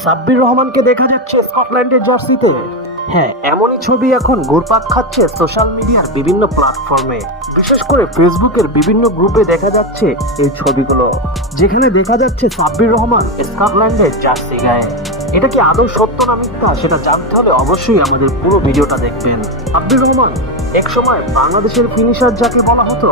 সাব্বির রহমানকে দেখা যাচ্ছে স্কটল্যান্ডের জার্সিতে। হ্যাঁ, এমনই ছবি এখন ঘুরপাক খাচ্ছে সোশ্যাল মিডিয়ার বিভিন্ন প্ল্যাটফর্মে, বিশেষ করে ফেসবুকের বিভিন্ন গ্রুপে দেখা যাচ্ছে এই ছবিগুলো, যেখানে দেখা যাচ্ছে সাব্বির রহমান স্কটল্যান্ডের জার্সি গায়ে। এটা কি আদৌ সত্য না মিথ্যা সেটা জানতে হলে অবশ্যই আমাদের পুরো ভিডিওটা দেখবেন। সাব্বির রহমান একসময় বাংলাদেশের ফিনিশার যাকে বলা হতো,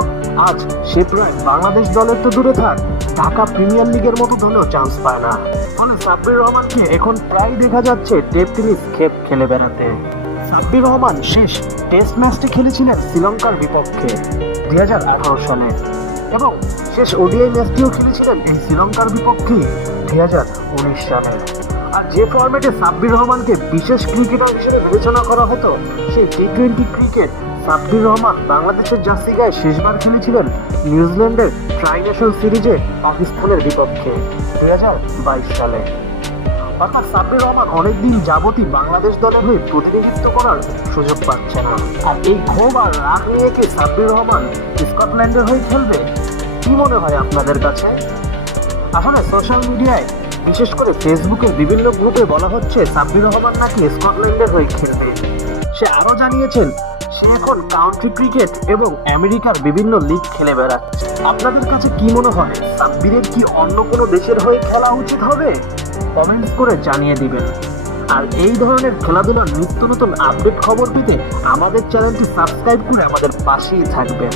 আজ সে প্রায় বাংলাদেশ দলের তো দূরে থাক, ঢাকা প্রিমিয়ার লিগের মতো দলেও চান্স পায় না। ফলে সাব্বির রহমানকে এখন প্রায় দেখা যাচ্ছে টেপ টেনিস খেলে বেড়াতে। সাব্বির রহমান শেষ টেস্ট ম্যাচটি খেলেছিলেন শ্রীলঙ্কার বিপক্ষে 2018 সালে, এবং শেষ ওডিআই ম্যাচটিও খেলেছিলেন এই শ্রীলঙ্কার বিপক্ষে 2019 সালে। আর যে ফরম্যাটে সাব্বির রহমানকে বিশেষ ক্রিকেটার হিসেবে বিবেচনা করা হতো, সেই টি-20 ক্রিকেট সাব্বির রহমান বাংলাদেশের জার্সি গায়ে শেষবার খেলেছিলেন নিউজিল্যান্ডের ট্রাই-নেশন সিরিজে পাকিস্তানের বিপক্ষে 2022 সালে। অর্থাৎ সাব্বির রহমান অনেকদিন যাবতই বাংলাদেশ দলের হয়ে প্রতিনিধিত্ব করার সুযোগ পাচ্ছে না। আর এই ক্ষোভ আর রাগ নিয়ে কি সাব্বির রহমান স্কটল্যান্ডের হয়ে খেলবে? কি মনে হয় আপনাদের কাছে? আসলে সোশ্যাল মিডিয়ায়, বিশেষ করে ফেসবুকের বিভিন্ন গ্রুপে বলা হচ্ছে সাব্বির রহমান নাকি স্কটল্যান্ডের হয়ে খেলবে। সে আরও জানিয়েছেন সে এখন কাউন্টি ক্রিকেট এবং আমেরিকার বিভিন্ন লিগ খেলে বেড়াচ্ছে। আপনাদের কাছে কি মনে হয়, সাব্বিরের কি অন্য কোনো দেশের হয়ে খেলা উচিত হবে? কমেন্টস করে জানিয়ে দিবেন। আর এই ধরনের খেলাধুলার নিত্য নতুন আপডেট খবর পেতে আমাদের চ্যানেলটি সাবস্ক্রাইব করে আমাদের পাশেই থাকবেন।